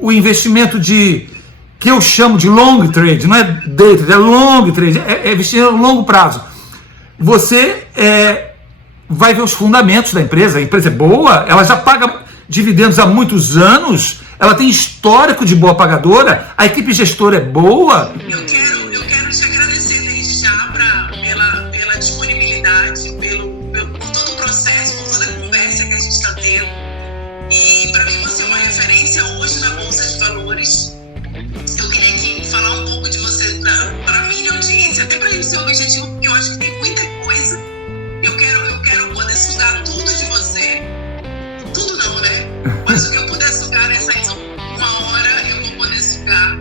o investimento que eu chamo de long trade, não é day trade, é long trade, é investir a longo prazo. Você vai ver os fundamentos da empresa, a empresa é boa, ela já paga dividendos há muitos anos, ela tem histórico de boa pagadora, a equipe gestora é boa. Eu quero te agradecer desde já pela disponibilidade, por todo o processo, por toda a conversa que a gente está tendo. E para mim você é uma referência hoje na Bolsa de Valores. Eu queria aqui falar um pouco de você para a minha audiência, até para o seu objetivo, porque eu acho que tem muita coisa. Eu quero poder sugar tudo de você. Tudo não, né? Mas o que eu puder sugar nessa uma hora, eu vou poder sugar.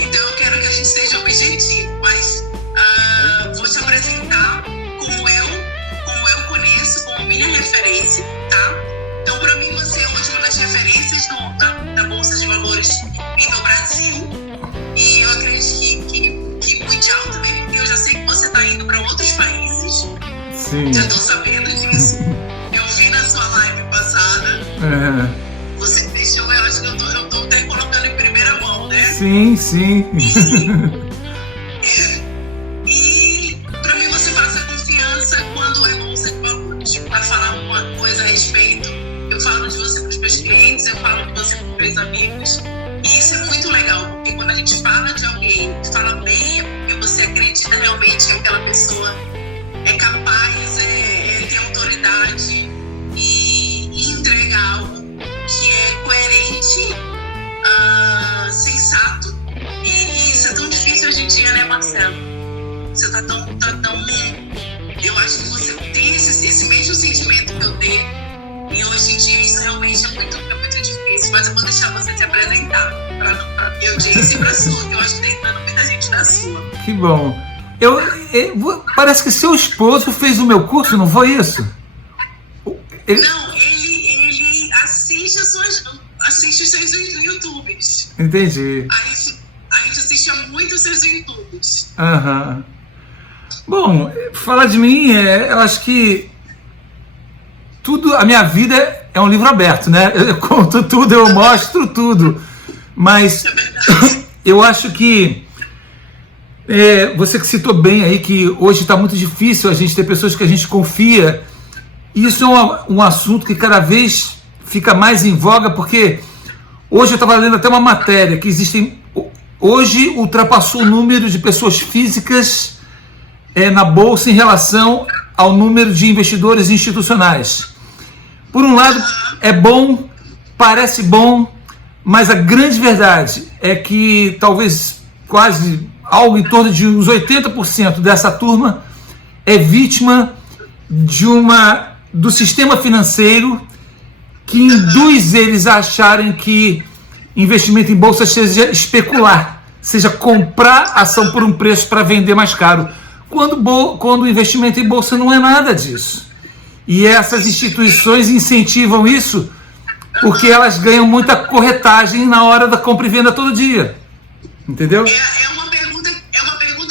Então eu quero que a gente seja objetivo, mas vou te apresentar como eu conheço, como minha referência, tá? Então para mim você é hoje uma das referências da Bolsa de Valores nível Brasil, e eu acredito que mundial também, porque eu já sei que você está indo para outros países. Sim. Já estou sabendo disso. Eu vi na sua live passada. Você deixou, eu acho que eu tô até colocando em primeira mão, né? Sim, sim. E para mim você passa confiança quando é Bolsa de Valores para falar uma coisa a respeito. Eu falo de você para os meus clientes, eu falo de você para os meus amigos. E isso é muito legal, porque quando a gente fala de alguém, fala bem, é porque você acredita realmente que aquela pessoa é capaz, tem autoridade e entrega algo que é coerente, sensato. E isso é tão difícil hoje em dia, né, Marcelo? Você tá tão... Eu acho que você tem esse mesmo sentimento que eu tenho. E hoje em dia isso realmente é muito difícil. Mas eu vou deixar você se apresentar para minha audiência e para a sua, que eu acho que tem entrando muita gente da sua. Que bom. Parece que seu esposo fez o meu curso, não foi isso? Não, ele assiste os seus YouTubes. Entendi. A gente assiste muito os seus YouTubes. Aham. Bom, falar de mim, eu acho que a minha vida é um livro aberto, né? Eu conto tudo, eu mostro tudo. Mas eu acho que você que citou bem aí que hoje está muito difícil a gente ter pessoas que a gente confia. Isso é um assunto que cada vez fica mais em voga, porque hoje eu estava lendo até uma matéria que hoje ultrapassou o número de pessoas físicas na Bolsa em relação ao número de investidores institucionais. Por um lado, é bom, parece bom, mas a grande verdade é que talvez quase algo em torno de uns 80% dessa turma é vítima do sistema financeiro que induz eles a acharem que investimento em bolsa seja especular, seja comprar ação por um preço para vender mais caro, quando o investimento em bolsa não é nada disso. E essas instituições incentivam isso porque elas ganham muita corretagem na hora da compra e venda todo dia. Entendeu? É uma pergunta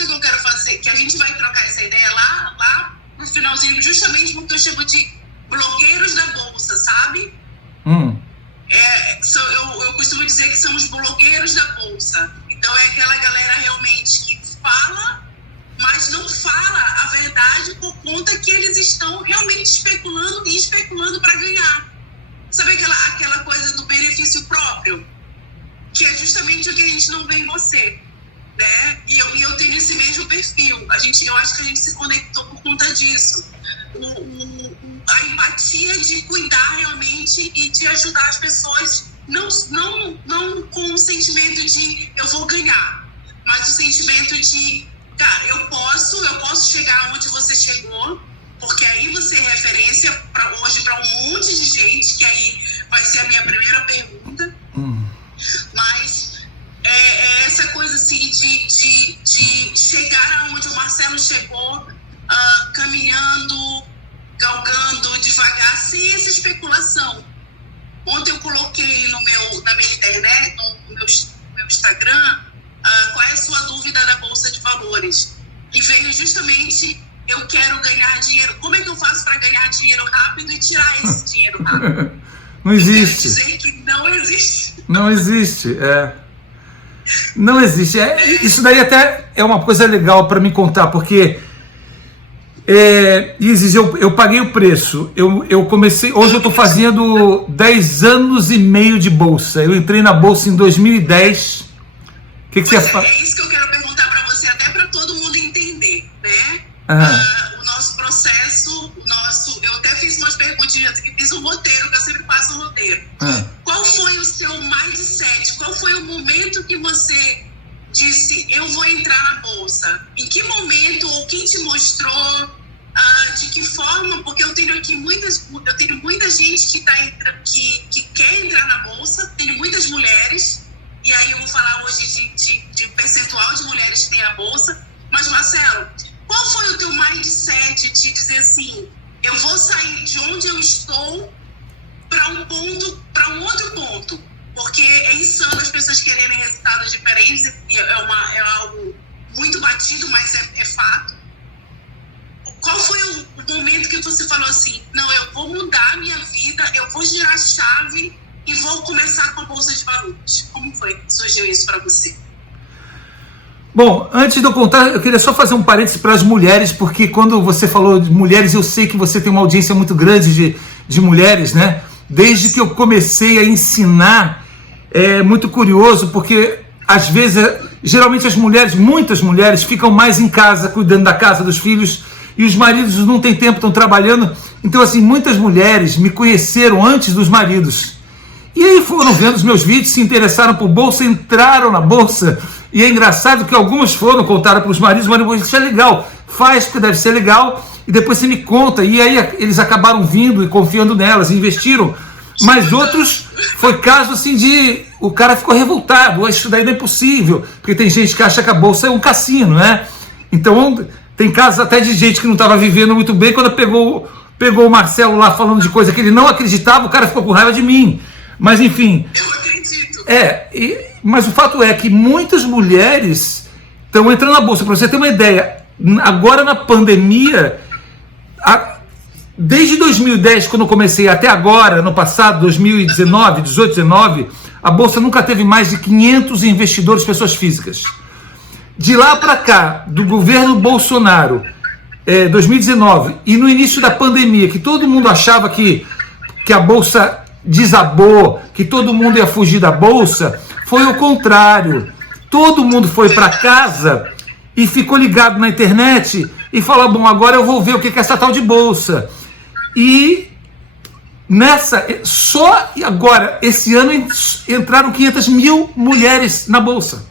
que eu quero fazer, que a gente vai trocar essa ideia lá no finalzinho, justamente porque eu chamo de blogueiros da Bolsa, sabe? Eu costumo dizer que somos blogueiros da Bolsa. Então é aquela galera realmente que fala, mas não fala a verdade por conta que eles estão realmente especulando para ganhar. Sabe aquela coisa do benefício próprio? Que é justamente o que a gente não vê em você, né? E eu tenho esse mesmo perfil. Eu acho que a gente se conectou por conta disso. A empatia de cuidar realmente e de ajudar as pessoas, não com o sentimento de eu vou ganhar, mas o sentimento de, cara, eu posso chegar onde você chegou, porque aí você é referência hoje para um monte de gente, que aí vai ser a minha primeira pergunta. Mas é essa coisa assim de chegar aonde o Marcelo chegou, caminhando, galgando devagar, sem essa especulação. Ontem eu coloquei na minha internet, no meu Instagram, qual é a sua dúvida da Bolsa de Valores? E veio justamente, eu quero ganhar dinheiro. Como é que eu faço para ganhar dinheiro rápido e tirar esse dinheiro rápido? Não existe. Eu quero dizer que não existe. Não existe, Não existe. Isso daí até é uma coisa legal para me contar, porque Isis, eu paguei o preço. Eu comecei, hoje eu estou fazendo 10 anos e meio de bolsa. Eu entrei na bolsa em 2010. O que você fala? É isso que eu quero perguntar para você, até para todo mundo entender, né? O nosso processo, eu até fiz umas perguntinhas aqui, fiz um roteiro, que eu sempre faço um roteiro. Qual foi o seu mindset? Qual foi o momento que você disse, eu vou entrar na bolsa? Em que momento, ou quem te mostrou, de que forma? Porque eu tenho aqui muita gente que quer entrar na bolsa, tenho muitas mulheres, e aí eu vou falar hoje de percentual de mulheres que tem a bolsa. Mas, Marcelo, qual foi o teu mindset de dizer assim, eu vou sair de onde eu estou para um outro ponto? Porque é insano as pessoas quererem resultados diferentes, é algo muito batido, mas é fato. Qual foi o momento que você falou assim, não, eu vou mudar a minha vida, eu vou girar a chave e vou começar com a Bolsa de Valores? Como foi que surgiu isso para você? Bom, antes de eu contar, eu queria só fazer um parênteses para as mulheres, porque quando você falou de mulheres, eu sei que você tem uma audiência muito grande de mulheres, né? Desde que eu comecei a ensinar, é muito curioso, porque às vezes, geralmente as mulheres, muitas mulheres, ficam mais em casa, cuidando da casa, dos filhos, e os maridos não têm tempo, estão trabalhando. Então, assim, muitas mulheres me conheceram antes dos maridos. E aí foram vendo os meus vídeos, se interessaram por bolsa, entraram na bolsa. E é engraçado que algumas foram, contaram para os maridos, mas isso é legal, faz porque deve ser legal, e depois você me conta. E aí eles acabaram vindo e confiando nelas, investiram. Mas outros, foi caso assim de, o cara ficou revoltado, isso daí não é possível, porque tem gente que acha que a bolsa é um cassino, né? Então, tem casos até de gente que não estava vivendo muito bem, quando pegou o Marcelo lá falando de coisa que ele não acreditava, o cara ficou com raiva de mim. Mas enfim, eu acredito. Mas o fato é que muitas mulheres estão entrando na bolsa. Para você ter uma ideia, agora na pandemia, desde 2010, quando eu comecei, até agora, no passado, 2019, 18, 19, a bolsa nunca teve mais de 500 investidores, pessoas físicas. De lá para cá, do governo Bolsonaro, 2019, e no início da pandemia, que todo mundo achava que a bolsa desabou, que todo mundo ia fugir da bolsa, foi o contrário. Todo mundo foi para casa e ficou ligado na internet e falou, bom, agora eu vou ver o que é essa tal de bolsa. E só agora, esse ano, entraram 500 mil mulheres na bolsa.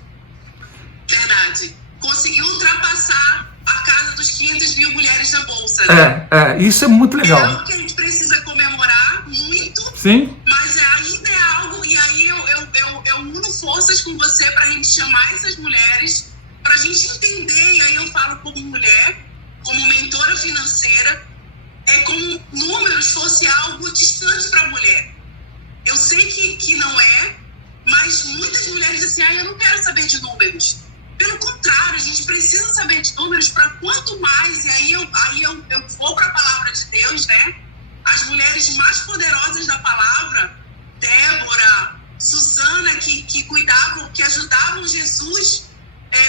Verdade. Conseguiu ultrapassar a casa dos 500 mil mulheres na bolsa, né? Isso é muito legal. É algo que a gente precisa comemorar muito. Sim. Mas ainda é algo, e aí eu uno forças com você para a gente chamar essas mulheres, para a gente entender, e aí eu falo como mulher, como mentora financeira, como números fosse algo distante para a mulher. Eu sei que não é, mas muitas mulheres dizem assim, eu não quero saber de números. Pelo contrário, a gente precisa saber de números para quanto mais, e aí eu vou para a palavra de Deus, né? As mulheres mais poderosas da palavra, Débora, Susana, que cuidavam, que ajudavam Jesus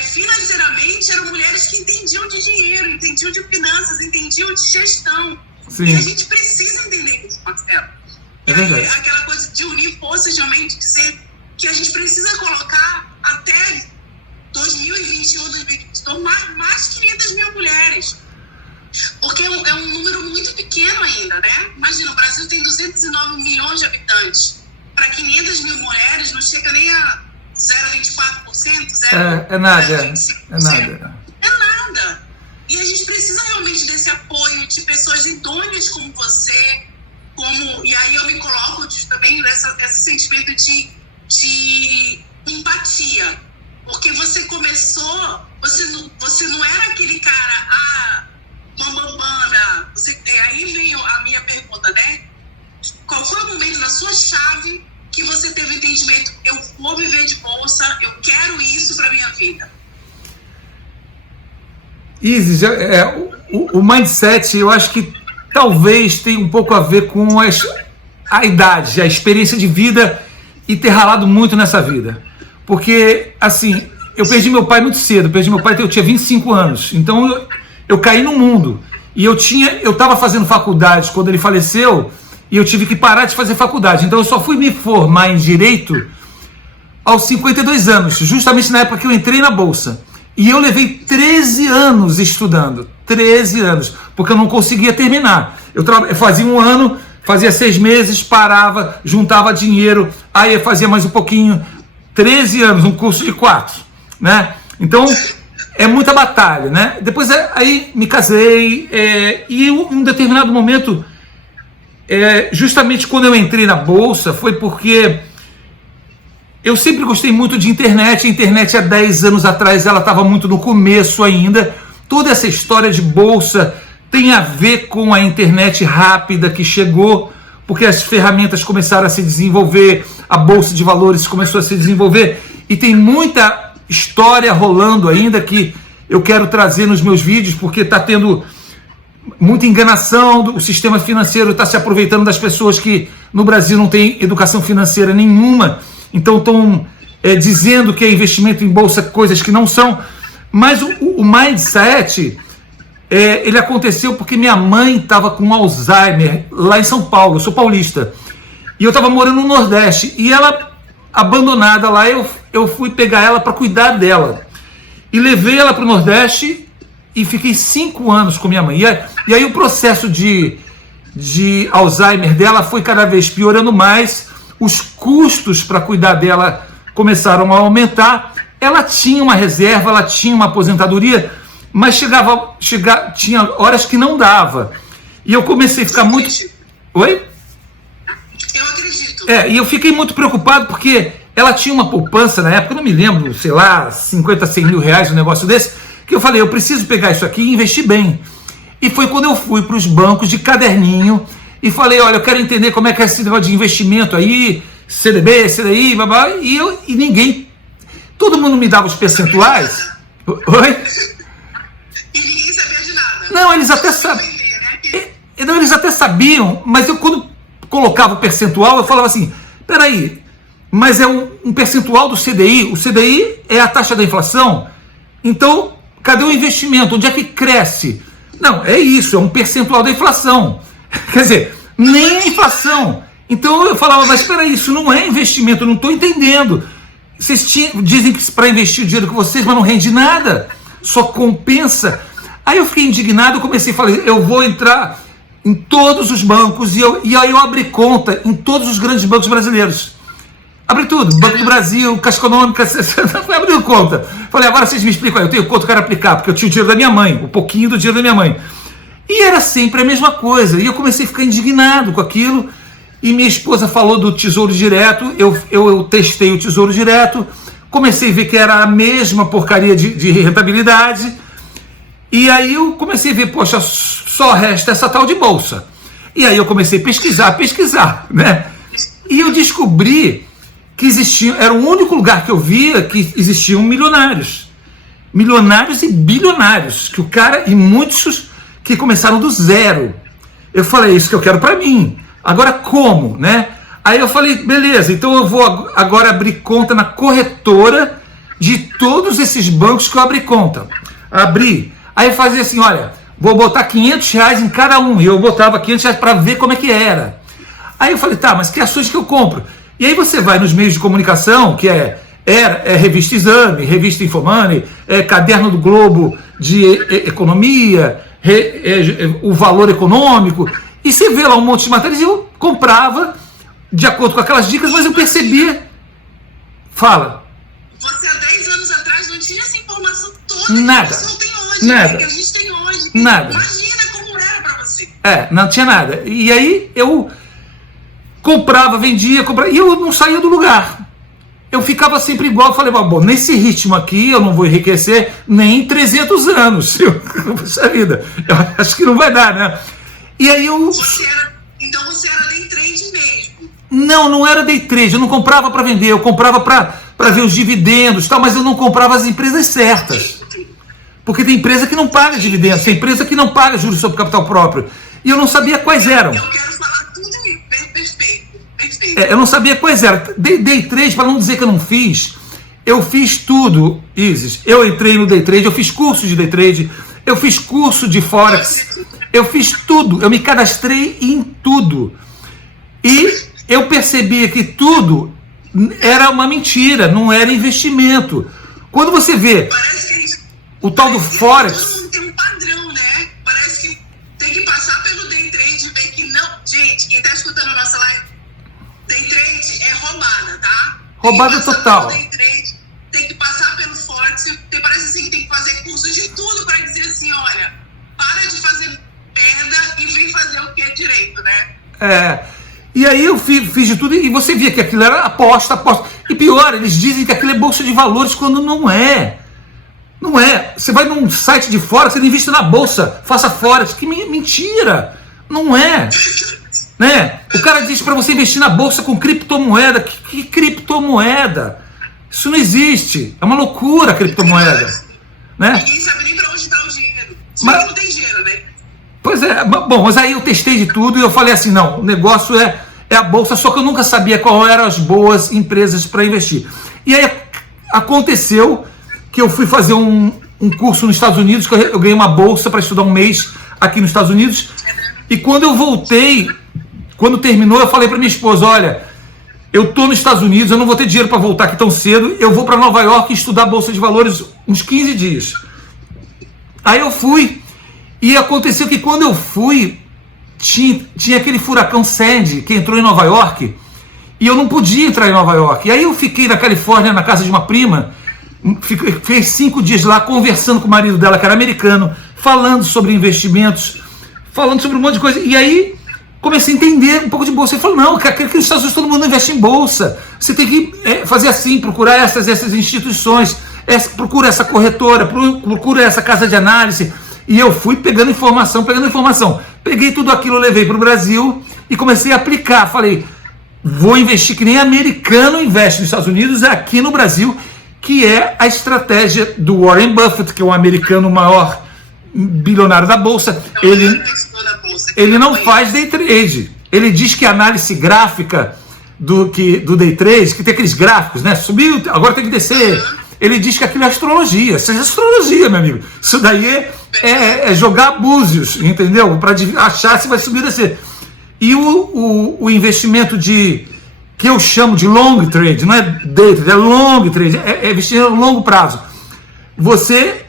financeiramente, eram mulheres que entendiam de dinheiro, entendiam de finanças, entendiam de gestão. Sim. E a gente precisa entender isso, Marcelo. É verdade. Aquela coisa de unir forças, realmente, dizer que a gente precisa colocar até 2021, 2022, mais 500 mil mulheres. Porque é um número muito pequeno ainda, né? Imagina, o Brasil tem 209 milhões de habitantes. Para 500 mil mulheres, não chega nem a 0,24%, É nada. 0,25%. É nada. E a gente precisa realmente desse apoio de pessoas idôneas como você, e aí eu me coloco também esse sentimento de empatia. Porque você começou, você não era aquele cara, mamambana. Aí vem a minha pergunta, né? Qual foi o momento da sua chave que você teve o entendimento, eu vou viver de bolsa, eu quero isso para minha vida? Isis, o mindset, eu acho que talvez tenha um pouco a ver com a idade, a experiência de vida e ter ralado muito nessa vida. Porque, assim, eu perdi meu pai muito cedo. Eu tinha 25 anos. Então eu caí no mundo. E eu estava fazendo faculdade quando ele faleceu, e eu tive que parar de fazer faculdade. Então eu só fui me formar em Direito aos 52 anos, justamente na época que eu entrei na Bolsa. E eu levei 13 anos estudando. 13 anos. Porque eu não conseguia terminar. Eu fazia um ano, fazia 6 meses, parava, juntava dinheiro, aí eu fazia mais um pouquinho. 13 anos, um curso de 4, né? Então, é muita batalha, né? Depois, aí me casei, e em um determinado momento, justamente quando eu entrei na Bolsa, foi porque eu sempre gostei muito de internet. A internet, há 10 anos atrás, ela estava muito no começo ainda. Toda essa história de Bolsa tem a ver com a internet rápida que chegou, porque as ferramentas começaram a se desenvolver, a Bolsa de Valores começou a se desenvolver, e tem muita história rolando ainda que eu quero trazer nos meus vídeos, porque está tendo muita enganação, o sistema financeiro está se aproveitando das pessoas que no Brasil não tem educação financeira nenhuma, então estão dizendo que é investimento em Bolsa, coisas que não são. Mas o mindset, ele aconteceu porque minha mãe estava com Alzheimer lá em São Paulo. Eu sou paulista, e eu estava morando no Nordeste, e ela abandonada lá, eu fui pegar ela para cuidar dela, e levei ela para o Nordeste, e fiquei 5 anos com minha mãe. E aí o processo de Alzheimer dela foi cada vez piorando mais, os custos para cuidar dela começaram a aumentar. Ela tinha uma reserva, ela tinha uma aposentadoria, mas tinha horas que não dava. E eu comecei a ficar muito... Oi? Eu acredito. E eu fiquei muito preocupado, porque ela tinha uma poupança na época, eu não me lembro, sei lá, 50, 100 mil reais, um negócio desse, que eu falei, eu preciso pegar isso aqui e investir bem. E foi quando eu fui para os bancos de caderninho e falei, olha, eu quero entender como é que é esse negócio de investimento aí, CDB, CDI, blá, e ninguém... Todo mundo me dava os percentuais. Oi? E ninguém sabia de nada. Não, eles até sabiam. Não, eles até sabiam, mas eu, quando colocava o percentual, eu falava assim, peraí, mas é um percentual do CDI, o CDI é a taxa da inflação, então cadê o investimento? Onde é que cresce? Não, é isso, é um percentual da inflação. Quer dizer, nem a inflação. Então eu falava, mas peraí, isso não é investimento, eu não estou entendendo. Vocês dizem que para investir o dinheiro com vocês, mas não rende nada, só compensa. Aí eu fiquei indignado, comecei a falar, eu vou entrar em todos os bancos, e aí eu abri conta em todos os grandes bancos brasileiros. Abri tudo, Banco do Brasil, Caixa Econômica, abri conta. Falei, agora vocês me explicam aí, eu tenho conta, eu quero aplicar, porque eu tinha o dinheiro da minha mãe, um pouquinho do dinheiro da minha mãe. E era sempre a mesma coisa, e eu comecei a ficar indignado com aquilo. E minha esposa falou do Tesouro Direto, eu testei o Tesouro Direto, comecei a ver que era a mesma porcaria de rentabilidade, e aí eu comecei a ver, poxa, só resta essa tal de Bolsa. E aí eu comecei a pesquisar, né? E eu descobri que era o único lugar que eu via que existiam milionários e bilionários, que o cara, e muitos que começaram do zero. Eu falei, isso que eu quero para mim. Agora como, né? Aí eu falei, beleza, então eu vou agora abrir conta na corretora de todos esses bancos que eu abri conta. Abri. Aí eu fazia assim, olha, vou botar 500 reais em cada um. E eu botava 500 reais para ver como é que era. Aí eu falei, tá, mas que ações que eu compro? E aí você vai nos meios de comunicação, que é Revista Exame, Revista Infomoney, Caderno do Globo de Economia, o Valor Econômico... E você vê lá um monte de matérias, e eu comprava de acordo com aquelas dicas, mas eu percebia. Fala. Você há 10 anos atrás não tinha essa informação toda nada. Que você não tem hoje, Nada. Que a gente tem hoje. Nada. Imagina como era para você. Não tinha nada. E aí eu comprava, vendia, e eu não saía do lugar. Eu ficava sempre igual, eu falei, bom, nesse ritmo aqui eu não vou enriquecer nem em 300 anos. Puxa vida, eu acho que não vai dar, né? E aí eu... Então você era day trade mesmo? Não era day trade, eu não comprava para vender, eu comprava para ver os dividendos, tal, mas eu não comprava as empresas certas. Porque tem empresa que não paga dividendos, tem empresa que não paga juros sobre capital próprio. E eu não sabia quais eram. Eu quero falar tudo isso, perfeito. Eu não sabia quais eram. Day trade, para não dizer que eu não fiz, eu fiz tudo, Isis. Eu entrei no day trade, eu fiz curso de day trade, eu fiz curso de Forex, eu fiz tudo, eu me cadastrei em tudo. E eu percebia que tudo era uma mentira, não era investimento. Quando você vê o tal do Forex... Todo mundo tem um padrão, né? Parece que tem que passar pelo day trade e ver que não... Gente, quem tá escutando a nossa live, day trade é roubada, tá? Roubada total. Day trade, tem que passar pelo Forex, porque parece assim que tem que fazer curso de tudo para dizer assim, olha, para de fazer merda e vem fazer o que é direito, né? E aí eu fiz de tudo e você via que aquilo era aposta. E pior, eles dizem que aquilo é bolsa de valores quando não é. Não é. Você vai num site de Forex, você investe na bolsa, faça Forex. Que mentira! Não é. Né? O cara diz para você investir na bolsa com criptomoeda. Que criptomoeda? Isso não existe. É uma loucura a criptomoeda. Né? Ninguém sabe nem para onde está o dinheiro. Mas não tem dinheiro, né? Pois é, bom, mas aí eu testei de tudo e eu falei assim, não, o negócio é a bolsa, só que eu nunca sabia qual eram as boas empresas para investir. E aí aconteceu que eu fui fazer um curso nos Estados Unidos, que eu ganhei uma bolsa para estudar um mês aqui nos Estados Unidos, e quando eu voltei, quando terminou, eu falei para minha esposa, olha, eu tô nos Estados Unidos, eu não vou ter dinheiro para voltar aqui tão cedo, eu vou para Nova York estudar Bolsa de Valores uns 15 dias. Aí eu fui, e aconteceu que quando eu fui, tinha aquele furacão Sandy que entrou em Nova York, e eu não podia entrar em Nova York. E aí eu fiquei na Califórnia, na casa de uma prima, fiquei 5 dias lá conversando com o marido dela, que era americano, falando sobre investimentos, falando sobre um monte de coisa. E aí comecei a entender um pouco de bolsa. Ele falou, não, que aqui nos Estados Unidos todo mundo investe em bolsa. Você tem que fazer assim, procurar essas instituições, procura essa corretora, procura essa casa de análise. E eu fui pegando informação. Peguei tudo aquilo, levei para o Brasil e comecei a aplicar. Falei, vou investir que nem americano investe nos Estados Unidos, aqui no Brasil, que é a estratégia do Warren Buffett, que é o americano maior bilionário da Bolsa. Ele não faz day trade. Ele diz que a análise gráfica do day trade, que tem aqueles gráficos, né? Subiu, agora tem que descer. Ele diz que aquilo é astrologia. Isso é astrologia, meu amigo. Isso daí é jogar búzios, entendeu? Para achar se vai subir ou descer. E o investimento que eu chamo de long trade, não é day trade, é long trade, é investimento a longo prazo. Você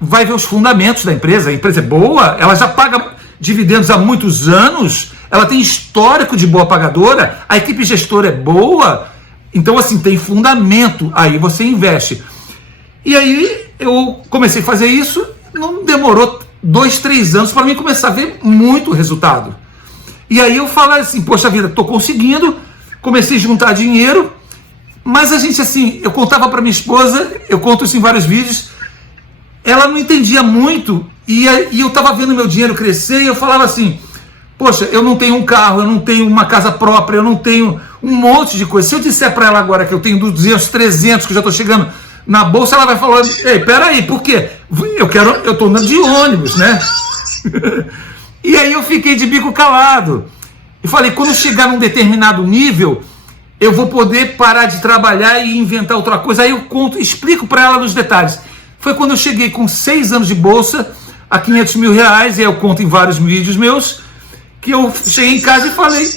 vai ver os fundamentos da empresa. A empresa é boa, ela já paga dividendos há muitos anos, ela tem histórico de boa pagadora, a equipe gestora é boa. Então, assim, tem fundamento, aí você investe. E aí eu comecei a fazer isso, não demorou 2, 3 anos para mim começar a ver muito resultado. E aí eu falei assim, poxa vida, estou conseguindo, comecei a juntar dinheiro, mas a gente, assim, eu contava para minha esposa, eu conto isso em vários vídeos, ela não entendia muito, e eu estava vendo meu dinheiro crescer, e eu falava assim, poxa, eu não tenho um carro, eu não tenho uma casa própria, eu não tenho um monte de coisa. Se eu disser para ela agora que eu tenho 200, 300, que eu já estou chegando na bolsa, ela vai falar, ei, peraí, por quê? Eu estou andando de ônibus, né? E aí eu fiquei de bico calado. E falei, quando eu chegar num determinado nível, eu vou poder parar de trabalhar e inventar outra coisa. Aí eu explico para ela nos detalhes. Foi quando eu cheguei com 6 anos de bolsa, a 500 mil reais, e aí eu conto em vários vídeos meus, que eu cheguei em casa e falei,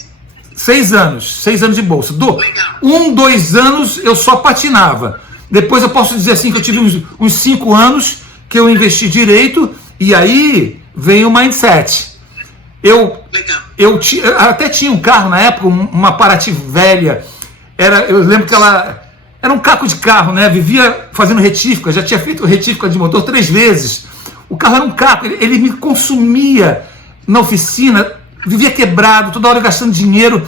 6 anos de bolsa. 1, 2 anos eu só patinava. Depois eu posso dizer assim que eu tive uns 5 anos que eu investi direito, e aí vem o mindset. Eu até tinha um carro na época, uma Paraty velha, eu lembro que ela era um caco de carro, né? Vivia fazendo retífica, já tinha feito retífica de motor 3 vezes. O carro era um caco, ele me consumia na oficina, vivia quebrado, toda hora gastando dinheiro.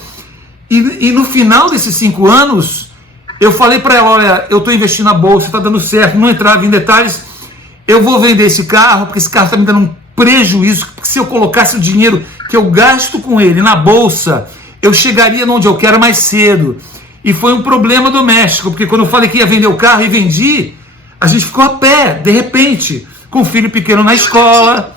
E no final desses 5 anos, eu falei para ela, olha, eu estou investindo na bolsa, está dando certo, não entrava em detalhes, eu vou vender esse carro, porque esse carro está me dando um prejuízo, porque se eu colocasse o dinheiro que eu gasto com ele na bolsa, eu chegaria onde eu quero mais cedo. E foi um problema doméstico, porque quando eu falei que ia vender o carro e vendi, a gente ficou a pé, de repente, com o filho pequeno na escola,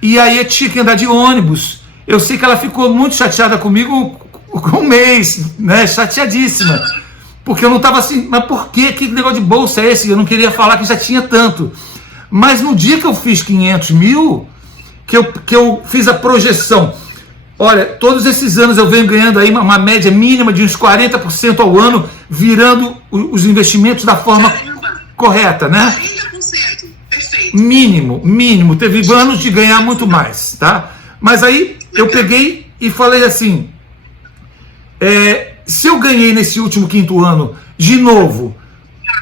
e aí eu tinha que andar de ônibus. Eu sei que ela ficou muito chateada comigo, com um mês, né? Chateadíssima. Porque eu não estava assim, mas por quê? Que negócio de bolsa é esse? Eu não queria falar que já tinha tanto. Mas no dia que eu fiz 500 mil, que eu fiz a projeção, olha, todos esses anos eu venho ganhando aí uma média mínima de uns 40% ao ano, virando os investimentos da forma correta, né? 40%, perfeito. Mínimo. Teve anos de ganhar muito mais, tá? Mas aí eu peguei e falei assim, se eu ganhei nesse último 5º ano, de novo,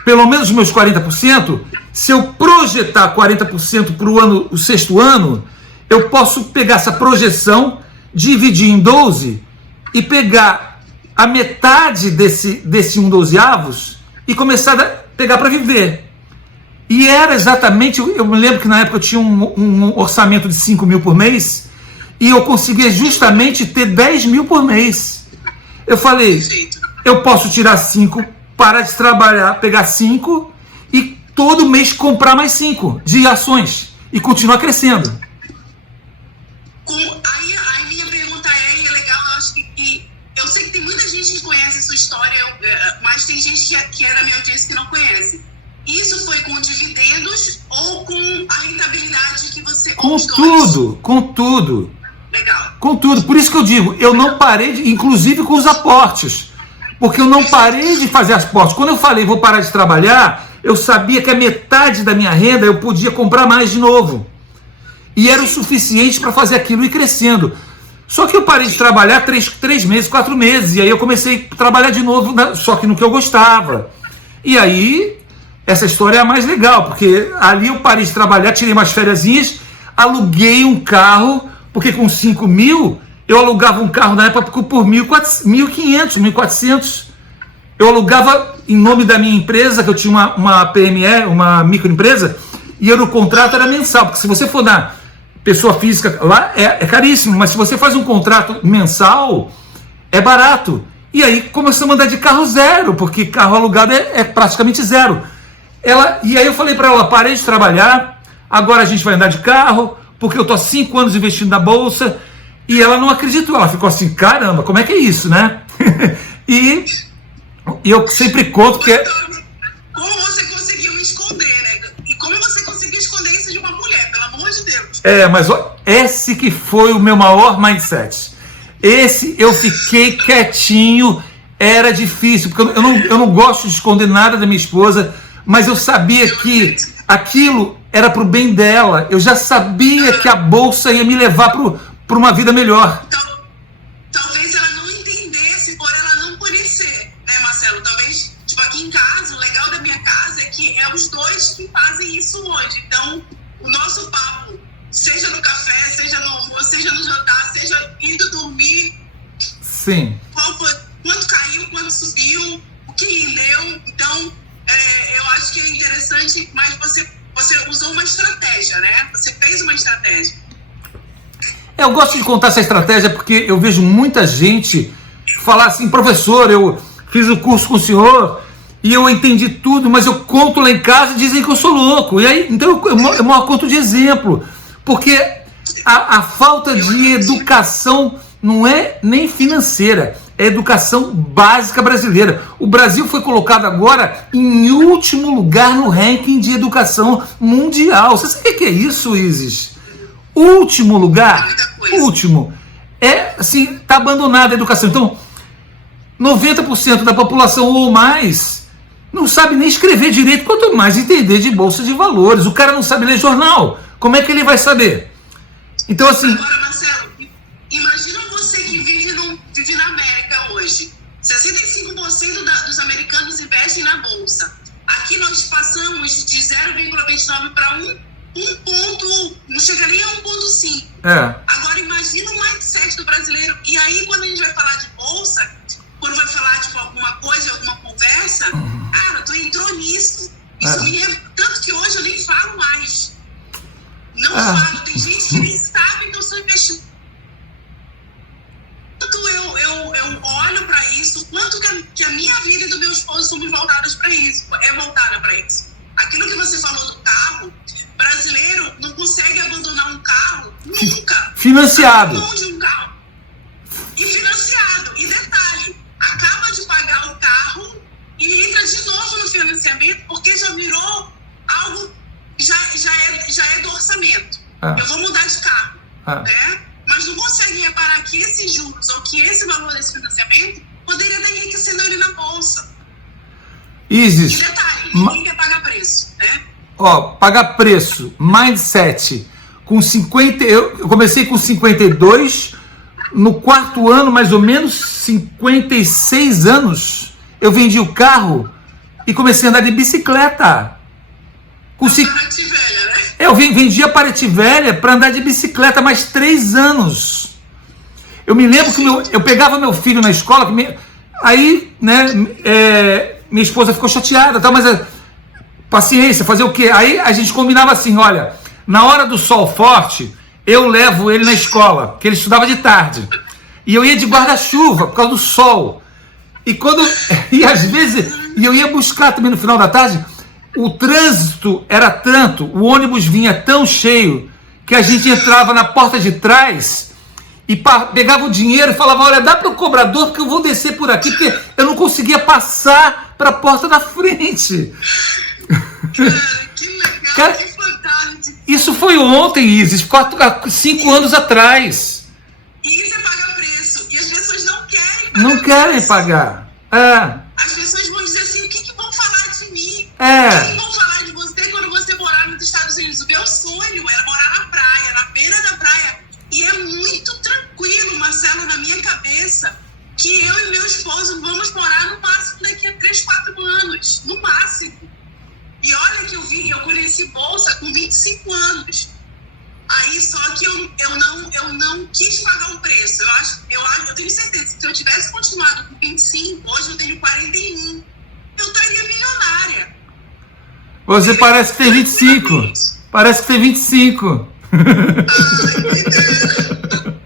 pelo menos os meus 40%, se eu projetar 40% para o 6º ano, eu posso pegar essa projeção, dividir em 12 e pegar a metade desse 1/12 e começar a pegar para viver. E era exatamente, eu me lembro que na época eu tinha um orçamento de 5 mil por mês e eu conseguia justamente ter 10 mil por mês. Eu falei, eu posso tirar 5, parar de trabalhar, pegar 5 e todo mês comprar mais 5 de ações e continuar crescendo. Aí a minha pergunta é legal, eu acho que eu sei que tem muita gente que conhece a sua história, mas tem gente que é da minha audiência que não conhece. Isso foi com dividendos ou com a rentabilidade que você... Com tudo. Legal. Com tudo. Por isso que eu digo, eu não parei, inclusive com os aportes. Porque eu não parei de fazer aportes. Quando eu falei vou parar de trabalhar, eu sabia que a metade da minha renda eu podia comprar mais de novo. E era o suficiente para fazer aquilo ir crescendo. Só que eu parei de trabalhar 3 meses, 4 meses. E aí eu comecei a trabalhar de novo, só que no que eu gostava. E aí, essa história é a mais legal, porque ali eu parei de trabalhar, tirei umas fériasinhas, aluguei um carro, porque com 5 mil, eu alugava um carro na época por 1.500, 1.400. Eu alugava em nome da minha empresa, que eu tinha uma PME, uma microempresa, e o contrato era mensal, porque se você for na pessoa física, lá é caríssimo, mas se você faz um contrato mensal, é barato. E aí começamos a andar de carro zero, porque carro alugado é praticamente zero. E aí eu falei para ela, parei de trabalhar, agora a gente vai andar de carro, porque eu estou há 5 anos investindo na bolsa, e ela não acreditou, ela ficou assim, caramba, como é que é isso, né? E eu sempre conto que Como você conseguiu esconder, né? E como você conseguiu esconder isso de uma mulher, pelo amor de Deus. Mas esse que foi o meu maior mindset. Esse eu fiquei quietinho, era difícil, porque eu não gosto de esconder nada da minha esposa, mas eu sabia que aquilo era para o bem dela. Eu já sabia que a bolsa ia me levar para uma vida melhor. Então, talvez ela não entendesse por ela não conhecer, né, Marcelo? Talvez, tipo, aqui em casa, o legal da minha casa é que é os dois que fazem isso hoje. Então, o nosso papo, seja no café, seja no almoço, seja no jantar, seja indo dormir. Sim. Quanto caiu, quanto subiu, o que rendeu. Então, eu acho que é interessante, mas você usou uma estratégia, né? Você fez uma estratégia. Eu gosto de contar essa estratégia porque eu vejo muita gente falar assim, professor, eu fiz o curso com o senhor e eu entendi tudo, mas eu conto lá em casa e dizem que eu sou louco. E aí, então eu conto de exemplo, porque a falta de educação não é nem financeira, é educação básica brasileira. O Brasil foi colocado agora em último lugar no ranking de educação mundial. Você sabe o que é isso, Isis? Último lugar, último. Assim, está abandonada a educação. Então, 90% da população ou mais não sabe nem escrever direito, quanto mais entender de bolsa de valores. O cara não sabe ler jornal. Como é que ele vai saber? Então, assim... Agora, Marcelo, imagina você que vive na América hoje. 65% dos americanos investem na bolsa. Aqui nós passamos de 0,29 para 1 ponto, não chega nem a 1,5. Agora imagina o mindset do brasileiro. E aí quando a gente vai falar de bolsa, quando vai falar tipo alguma coisa, alguma conversa, cara, tu entrou nisso. Isso tanto que hoje eu nem falo mais. Não falo. Tem gente que nem sabe que eu sou investidor. Quanto eu olho para isso, quanto que a minha vida e do meu esposo são voltadas para isso, voltada para isso. Aquilo que você falou do carro, brasileiro não consegue abandonar um carro nunca. Financiado. De um carro. E financiado. E detalhe, financiamento porque já virou algo, já é do orçamento. Eu vou mudar de carro, né? Mas não consegue reparar que esses juros ou que esse valor desse financiamento poderia estar enriquecendo ele na bolsa. Isis, E detalhe, ninguém quer pagar preço, né? Pagar preço, mindset, eu comecei com 52, no quarto ano, mais ou menos, 56 anos, eu vendi o carro e comecei a andar de bicicleta. Parati velha, né? Eu vendi a Parati velha para andar de bicicleta mais 3 anos. Eu me lembro que eu pegava meu filho na escola, aí, né, minha esposa ficou chateada, tá, mas paciência, fazer o quê? Aí a gente combinava assim, olha, na hora do sol forte, eu levo ele na escola, porque ele estudava de tarde. E eu ia de guarda-chuva por causa do sol. E às vezes, eu ia buscar também no final da tarde, o trânsito era tanto, o ônibus vinha tão cheio, que a gente entrava na porta de trás e pegava o dinheiro e falava, olha, dá para o cobrador porque eu vou descer por aqui, porque eu não conseguia passar para a porta da frente. Cara, que legal, Cara, que fantástico. Isso foi ontem, Isis, 5 anos atrás. E isso é pagar preço. E as pessoas não querem pagar. Não querem preço. pagar. As pessoas vão dizer assim, o que vão falar de mim? É. O que vão falar de você quando você morar nos Estados Unidos? O meu sonho era morar na praia, na beira da praia. E é muito tranquilo, Marcelo, na minha cabeça, que eu e meu esposo vamos morar no máximo daqui a 3, 4 anos. No máximo. E olha que eu conheci bolsa com 25 anos. Aí só que eu não quis pagar o preço. Eu tenho certeza que se eu tivesse continuado com 25, hoje eu tenho 41, eu estaria milionária. Você parece que tem 25. Parece que tem 25. Ai, me dera.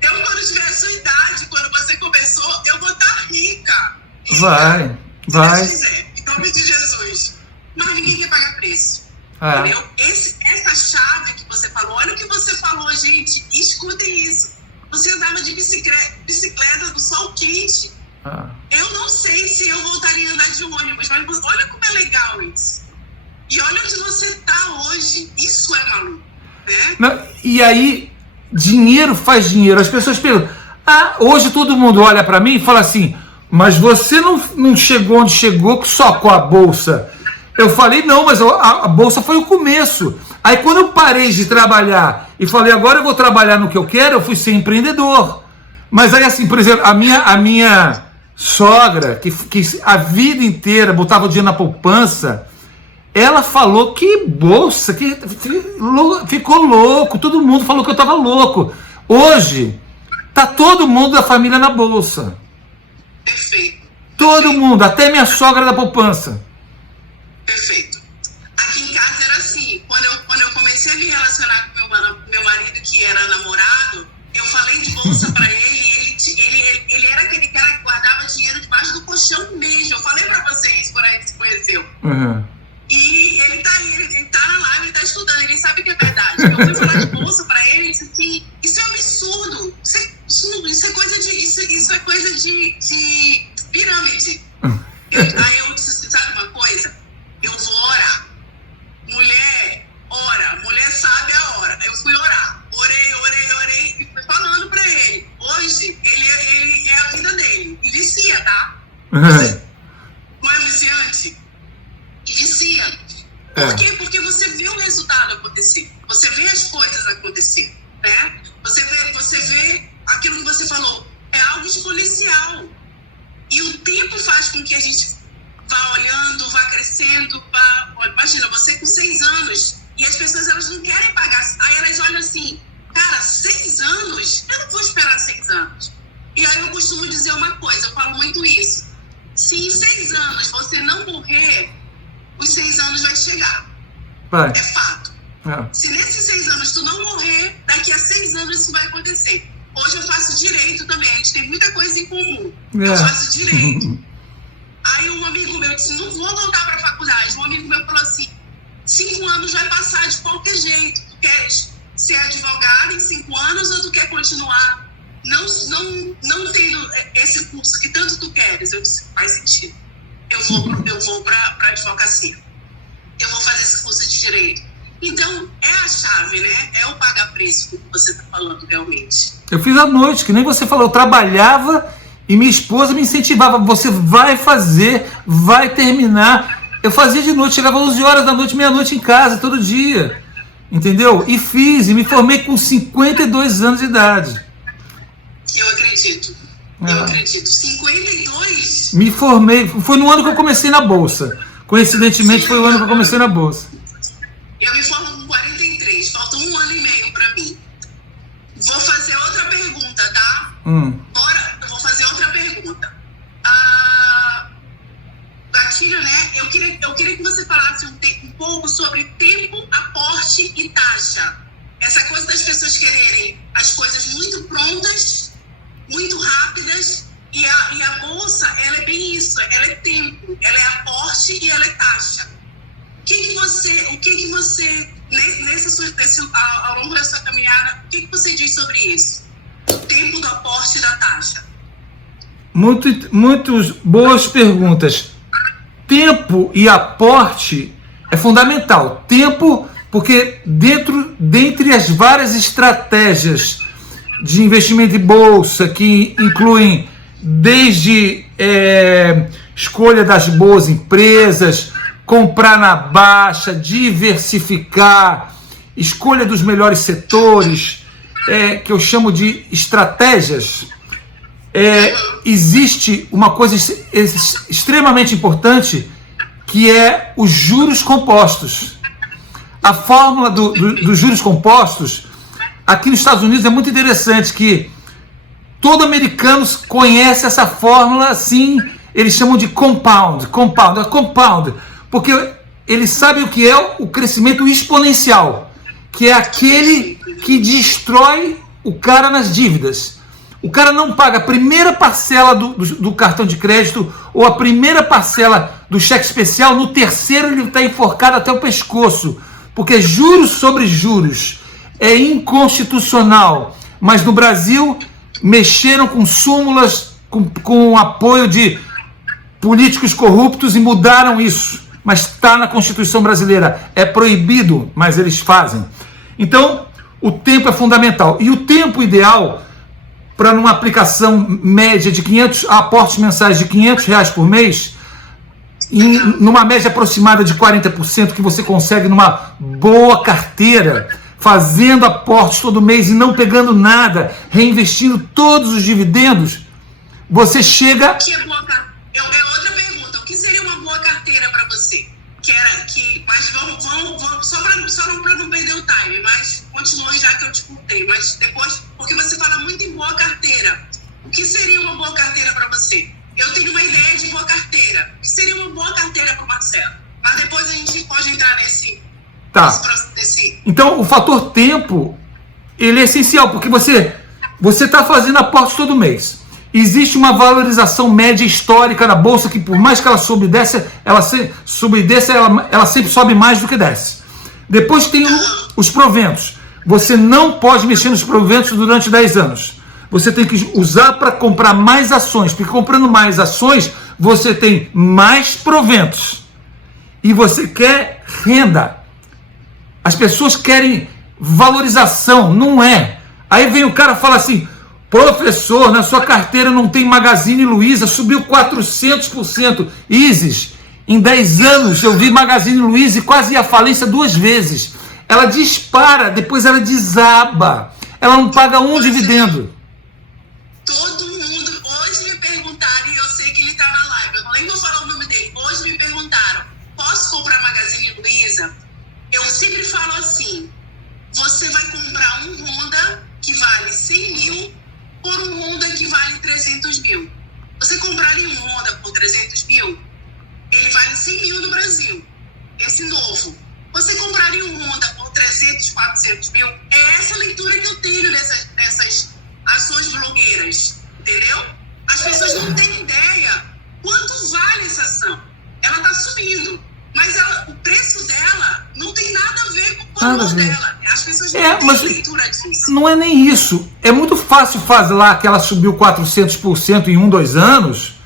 Eu, quando tiver a sua idade, quando você começou, eu vou estar rica. Vai. Se Deus quiser, em nome de Jesus. Mas ninguém quer pagar preço. Entendeu? Essa chave que você falou, olha o que você falou, gente, escutem isso. Você andava de bicicleta do sol quente. Eu não sei se eu voltaria a andar de ônibus, mas olha como é legal isso. E olha onde você está hoje. Isso é maluco, né? Não, e aí, dinheiro faz dinheiro. As pessoas perguntam, hoje todo mundo olha para mim e fala assim, mas você não chegou onde chegou só com a bolsa. Eu falei, não, mas a bolsa foi o começo. Aí quando eu parei de trabalhar e falei, agora eu vou trabalhar no que eu quero, eu fui ser empreendedor. Mas aí assim, por exemplo, a minha sogra, que a vida inteira botava o dinheiro na poupança, ela falou que bolsa, que ficou louco, todo mundo falou que eu estava louco. Hoje, tá todo mundo da família na bolsa. Perfeito. Todo mundo, até minha sogra da poupança. Perfeito. Aqui em casa era assim, quando eu comecei a me relacionar com meu marido, que era namorado, eu falei de bolsa pra ele, ele era aquele cara que guardava dinheiro debaixo do colchão mesmo. Eu falei pra vocês quando a gente se conheceu. E ele tá aí, ele tá na live, ele tá estudando, ele sabe que é verdade. Eu fui falar de bolsa pra ele, ele disse assim, isso é um absurdo, isso é coisa de pirâmide. Aí eu disse assim, sabe uma coisa? Eu vou orar. Mulher, ora. Mulher sabe a hora. Eu fui orar. Orei e fui falando pra ele. Hoje, ele é a vida dele. E vicia, tá? Não é viciante? E vicia. Por quê? Porque você vê o resultado acontecer. Você vê as coisas acontecer, né? Você vê aquilo que você falou. É algo exponencial. E o tempo faz com que a gente vá olhando, vá crescendo, imagina, você com 6 anos, e as pessoas, elas não querem pagar, aí elas olham assim, cara, 6 anos? Eu não vou esperar 6 anos. E aí eu costumo dizer uma coisa, eu falo muito isso, se em 6 anos você não morrer, os 6 anos vai chegar. É fato. Se nesses 6 anos tu não morrer, daqui a 6 anos isso vai acontecer. Hoje eu faço direito também, a gente tem muita coisa em comum. Eu faço direito. Aí um amigo meu disse, não vou voltar para a faculdade. Um amigo meu falou assim, 5 anos vai passar de qualquer jeito. Tu queres ser advogado em 5 anos ou tu quer continuar não tendo esse curso que tanto tu queres? Eu disse, faz sentido. eu vou para advocacia. Eu vou fazer esse curso de direito. Então, é a chave, né? É o paga-preço que você está falando realmente. Eu fiz à noite, que nem você falou, eu trabalhava e minha esposa me incentivava, você vai fazer, vai terminar. Eu fazia de noite, chegava 11 horas da noite, meia-noite em casa, todo dia. Entendeu? E fiz, e me formei com 52 anos de idade. Eu acredito. Eu acredito. 52? Me formei, foi no ano que eu comecei na Bolsa. Coincidentemente, foi o ano que eu comecei na Bolsa. Eu me formo com 43, falta 1 ano e meio para mim. Vou fazer outra pergunta, tá? Bora, eu vou fazer outra pergunta. Gatilho, né? Eu queria que você falasse um pouco sobre tempo, aporte e taxa. Essa coisa das pessoas quererem as coisas muito prontas, muito rápidas, e a bolsa, ela é bem isso, ela é tempo, ela é aporte e ela é taxa. O que você ao longo da sua caminhada, o que você diz sobre isso? O tempo do aporte e da taxa. Muitas boas perguntas. Tempo e aporte é fundamental. Tempo, porque dentre as várias estratégias de investimento em bolsa, que incluem desde escolha das boas empresas, comprar na baixa, diversificar, escolha dos melhores setores, que eu chamo de estratégias, existe uma coisa extremamente importante, que é os juros compostos. A fórmula dos juros compostos, aqui nos Estados Unidos, é muito interessante, que todo americano conhece essa fórmula, assim, eles chamam de compound, porque eles sabem o que é o crescimento exponencial, que é aquele que destrói o cara nas dívidas. O cara não paga a primeira parcela do cartão de crédito ou a primeira parcela do cheque especial, no terceiro ele está enforcado até o pescoço, porque juros sobre juros é inconstitucional. Mas no Brasil mexeram com súmulas, com o apoio de políticos corruptos e mudaram isso. Mas está na Constituição brasileira, é proibido, mas eles fazem. Então, o tempo é fundamental. E o tempo ideal para numa aplicação média de aportes mensais de R$500 por mês, numa média aproximada de 40% que você consegue numa boa carteira, fazendo aportes todo mês e não pegando nada, reinvestindo todos os dividendos, você chega... É outra pergunta. O que seria uma boa carteira para você? Mas vamos só para não perder o time, mas continue já que eu te contei. Mas depois, porque você fala muito em boa carteira. O que seria uma boa carteira para você? Eu tenho uma ideia de boa carteira. O que seria uma boa carteira para o Marcelo? Mas depois a gente pode entrar nesse... Então, o fator tempo, ele é essencial, porque você está fazendo aportes todo mês. Existe uma valorização média histórica na bolsa, que por mais que ela sobe e desce, ela sempre sobe mais do que desce. Depois tem os proventos. Você não pode mexer nos proventos durante 10 anos. Você tem que usar para comprar mais ações, porque comprando mais ações, você tem mais proventos. E você quer renda. As pessoas querem valorização, não é. Aí vem o cara e fala assim: professor, na sua carteira não tem Magazine Luiza, subiu 400%. Isis, em 10 anos eu vi Magazine Luiza e quase ia à falência 2 vezes. Ela dispara, depois ela desaba. Ela não paga um dividendo. Todo mundo, hoje me perguntaram, e eu sei que ele está na live, eu não nem vou falar o nome dele, hoje me perguntaram, posso comprar Magazine Luiza? Eu sempre falo assim, você vai comprar um Honda que vale 100 mil por um Honda que vale 300 mil. Você compraria um Honda por 300 mil? Ele vale 100 mil no Brasil, esse novo. Você compraria um Honda por 300, 400 mil? É essa leitura que eu tenho dessas ações blogueiras, entendeu? As pessoas não têm ideia quanto vale essa ação. Ela está subindo, mas o preço dela não tem nada a ver com o valor dela. As pessoas não têm leitura disso. Não é nem isso. É muito fácil fazer lá que ela subiu 400% em 1, 2 anos,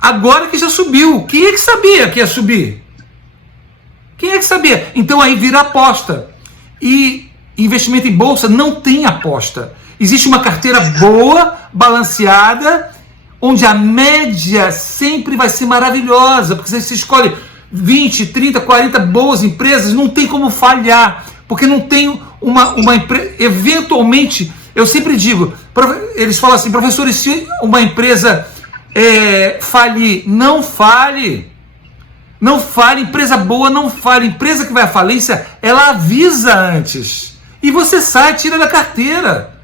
Agora que já subiu. Quem é que sabia que ia subir? Quem é que sabia? Então aí vira aposta. E investimento em bolsa não tem aposta. Existe uma carteira boa, balanceada, onde a média sempre vai ser maravilhosa, porque você escolhe 20, 30, 40 boas empresas, não tem como falhar, porque não tem uma empresa. Eventualmente, eu sempre digo, eles falam assim, professor, e se uma empresa falir? Não fale. Não fale, empresa boa não fale. Empresa que vai à falência, ela avisa antes. E você sai, tira da carteira.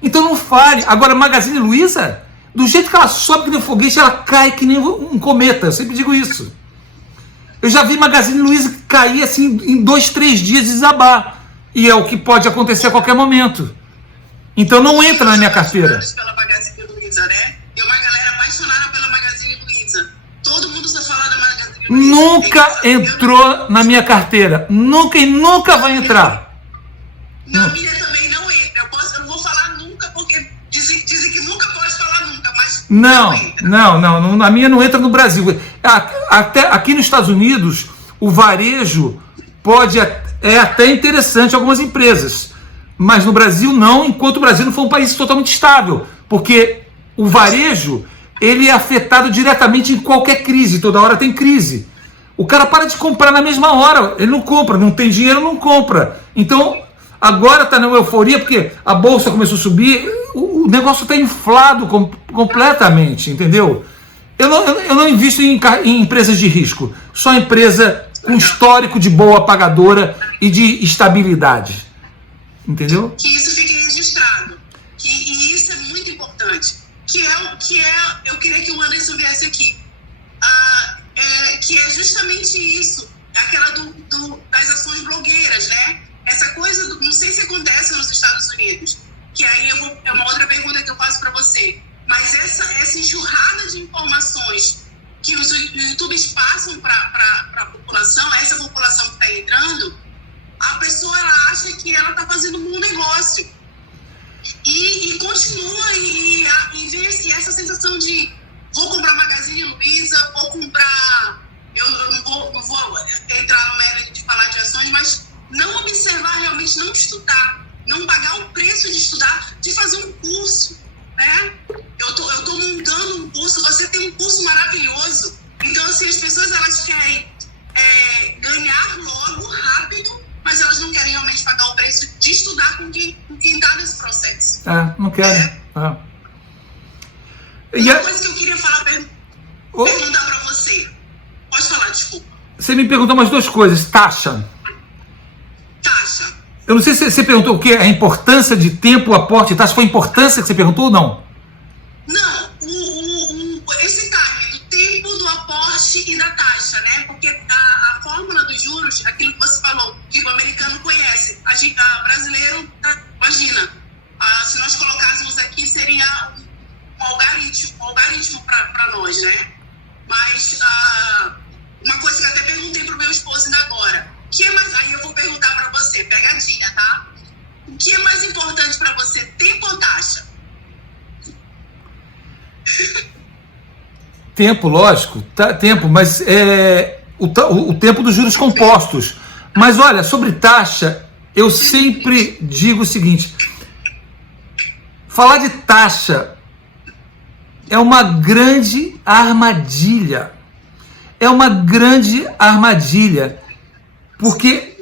Então não fale. Agora, Magazine Luiza, do jeito que ela sobe que nem um foguete, ela cai que nem um cometa. Eu sempre digo isso. Eu já vi Magazine Luiza cair assim em 2, 3 dias de desabar. E é o que pode acontecer a qualquer momento. Então não entra na minha carteira. Pela Magazine Luiza, né? Tem uma galera apaixonada pela Magazine Luiza. Todo mundo só fala da Magazine Luiza. Nunca entrou na minha carteira. Nunca e nunca vai entrar. Na minha também não entra. Eu não vou falar nunca, porque dizem que nunca pode falar nunca, mas não, na minha não entra no Brasil. Até aqui nos Estados Unidos, o varejo é até interessante algumas empresas, mas no Brasil não, enquanto o Brasil não for um país totalmente estável, porque o varejo, ele é afetado diretamente em qualquer crise, toda hora tem crise. O cara para de comprar na mesma hora, ele não compra, não tem dinheiro, não compra. Então, agora está na euforia, porque a bolsa começou a subir, o negócio está inflado completamente, entendeu? Eu não invisto em empresas de risco, só empresa com histórico de boa pagadora e de estabilidade, entendeu? Que isso fique registrado, e isso é muito importante, eu queria que o Anderson viesse aqui, que é justamente isso, aquela das ações blogueiras, né? Essa coisa, não sei se acontece nos Estados Unidos, que aí é uma outra pergunta que eu faço para você, mas essa enxurrada de informações que os YouTubers passam para a população, essa população que está entrando, a pessoa ela acha que ela está fazendo um bom negócio. E continua, e essa sensação de vou comprar Magazine Luiza, vou comprar. Eu não vou entrar no mérito de falar de ações, mas não observar realmente, não estudar, não pagar o preço de estudar, de fazer um curso, né? Eu tô montando um curso, você tem um curso maravilhoso. Então, assim, as pessoas elas querem ganhar logo, rápido, mas elas não querem realmente pagar o preço de estudar com quem está nesse processo. Não querem. Uma coisa que eu queria falar, perguntar para você. Pode falar, desculpa. Você me perguntou umas 2 coisas. Taxa. Eu não sei se você perguntou o quê? A importância de tempo, aporte e taxa. Foi a importância que você perguntou ou não? Não. Esse time do tempo, do aporte e da taxa, né? Porque a fórmula dos juros, aquilo que você falou, que o americano conhece, a brasileiro, imagina, se nós colocássemos aqui, seria um algoritmo para nós, né? Mas uma coisa que eu até perguntei pro meu esposo ainda agora, aí eu vou perguntar para você, pegadinha, tá? O que é mais importante para você, tempo ou taxa? Tempo, lógico, tempo, mas o tempo dos juros compostos. Mas olha, sobre taxa, eu sempre digo o seguinte: falar de taxa é uma grande armadilha. É uma grande armadilha. Porque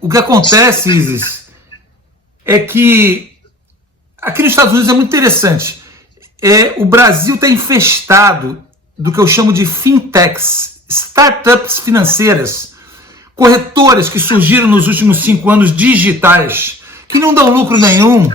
o que acontece, Isis, é que aqui nos Estados Unidos é muito interessante. O Brasil está infestado do que eu chamo de fintechs, startups financeiras, corretoras que surgiram nos últimos 5 anos digitais, que não dão lucro nenhum,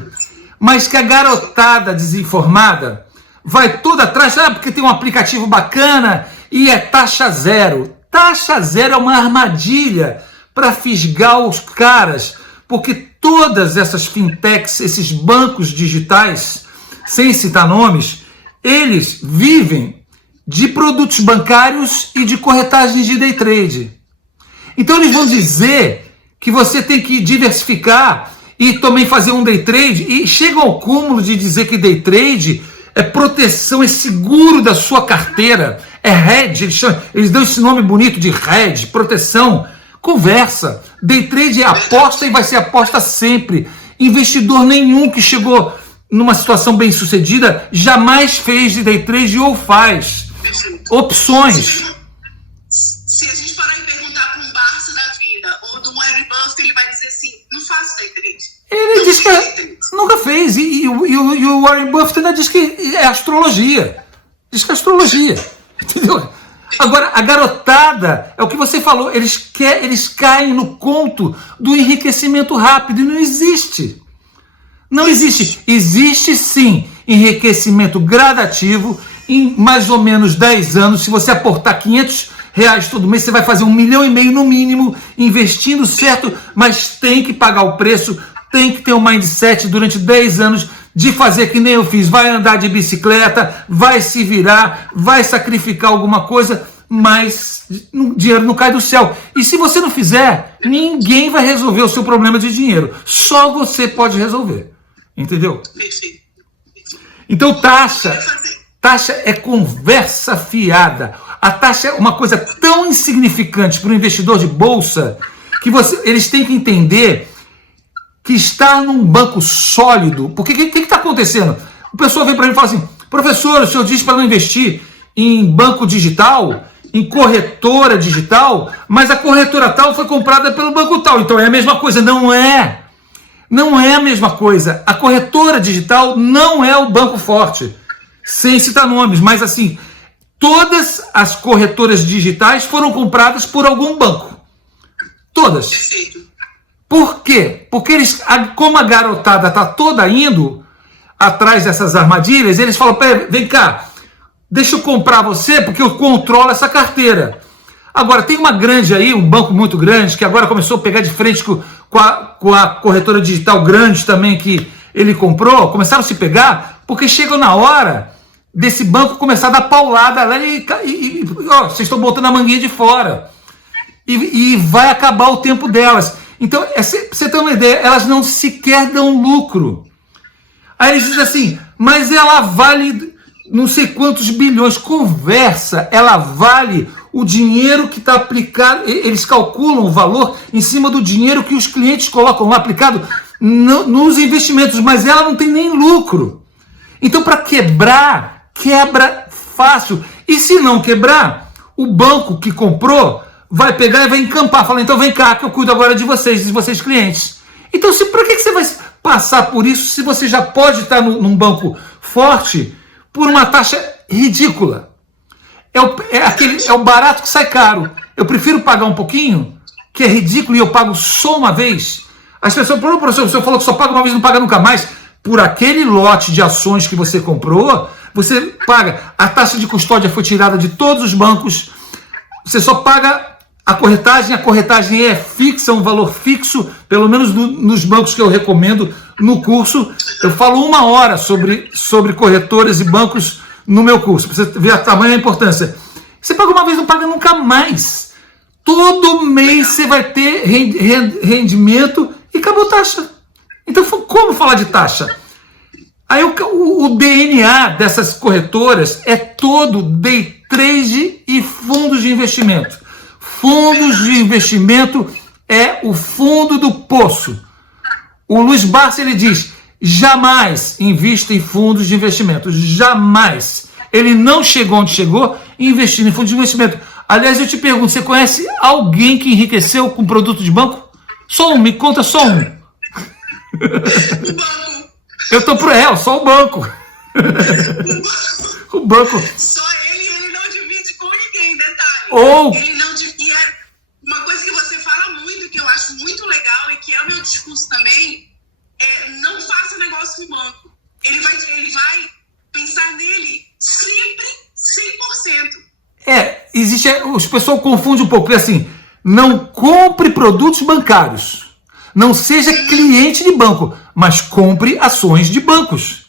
mas que a garotada desinformada vai toda atrás, porque tem um aplicativo bacana e é taxa zero. Taxa zero é uma armadilha para fisgar os caras, porque todas essas fintechs, esses bancos digitais, sem citar nomes, eles vivem de produtos bancários e de corretagens de day trade. Então eles vão dizer que você tem que diversificar e também fazer um day trade, e chegam ao cúmulo de dizer que day trade é proteção, é seguro da sua carteira, é hedge, eles dão esse nome bonito de hedge, proteção. Conversa, day trade é aposta e vai ser aposta sempre. Investidor nenhum que chegou numa situação bem sucedida jamais fez de day trade ou faz. Opções. Se a gente parar e perguntar para um Barça da vida ou do Warren Buffett, ele vai dizer assim, não faço day trade. Ele diz que nunca fez. E o Warren Buffett ainda diz que é astrologia. Diz que é astrologia. Entendeu? Agora, a garotada, é o que você falou, eles caem no conto do enriquecimento rápido. E não existe. Não existe. Existe sim enriquecimento gradativo. Em mais ou menos 10 anos, se você aportar R$500 todo mês, você vai fazer 1,5 milhão no mínimo, investindo certo, mas tem que pagar o preço. Tem que ter um mindset durante 10 anos de fazer que nem eu fiz. Vai andar de bicicleta, vai se virar, vai sacrificar alguma coisa, mas o dinheiro não cai do céu. E se você não fizer, ninguém vai resolver o seu problema de dinheiro. Só você pode resolver. Entendeu? Então taxa é conversa fiada. A taxa é uma coisa tão insignificante para o investidor de bolsa que eles têm que entender que estar num banco sólido, porque o que está acontecendo? O pessoal vem para mim e fala assim, professor, o senhor diz para não investir em banco digital, em corretora digital, mas a corretora tal foi comprada pelo banco tal, então é a mesma coisa. Não é. Não é a mesma coisa. A corretora digital não é o banco forte, sem citar nomes, mas assim, todas as corretoras digitais foram compradas por algum banco. Todas. Perfeito. Por quê? Porque como a garotada está toda indo atrás dessas armadilhas, eles falam, vem cá, deixa eu comprar você porque eu controlo essa carteira. Agora, tem uma grande aí, um banco muito grande, que agora começou a pegar de frente com a corretora digital grande também que ele comprou, começaram a se pegar, porque chegam na hora desse banco começar a dar paulada lá vocês estão botando a manguinha de fora. E vai acabar o tempo delas. Então, pra você ter uma ideia, elas não sequer dão lucro. Aí eles dizem assim, mas ela vale não sei quantos bilhões. Conversa, ela vale o dinheiro que está aplicado. Eles calculam o valor em cima do dinheiro que os clientes colocam lá aplicado nos investimentos, mas ela não tem nem lucro. Então, para quebra fácil. E se não quebrar, o banco que comprou vai pegar e vai encampar, fala, então vem cá que eu cuido agora de vocês clientes. Então, para que você vai passar por isso se você já pode estar num banco forte por uma taxa ridícula? É o barato que sai caro. Eu prefiro pagar um pouquinho, que é ridículo, e eu pago só uma vez. As pessoas, professor, você falou que só paga uma vez, não paga nunca mais. Por aquele lote de ações que você comprou, você paga. A taxa de custódia foi tirada de todos os bancos. Você só paga a corretagem é fixa, um valor fixo, pelo menos nos bancos que eu recomendo no curso. Eu falo 1 hora sobre corretoras e bancos no meu curso, para você ver a tamanha importância. Você paga uma vez, não paga nunca mais. Todo mês você vai ter rendimento e acabou a taxa. Então, como falar de taxa? Aí o DNA dessas corretoras é todo day trade e fundos de investimento. Fundos de investimento é o fundo do poço. O Luiz Barsi, ele diz, jamais invista em fundos de investimento. Jamais. Ele não chegou onde chegou investindo em fundos de investimento. Aliás, eu te pergunto, você conhece alguém que enriqueceu com produto de banco? Só um, me conta só um. Eu tô só o banco. O banco. Só ele não divide com ninguém, detalhe. Ele não divide. Uma coisa que você fala muito, que eu acho muito legal e que é o meu discurso também, é não faça negócio com o banco. Ele vai pensar nele sempre 100%. Existe, os pessoal confundem um pouco, assim, não compre produtos bancários. Não seja cliente de banco, mas compre ações de bancos.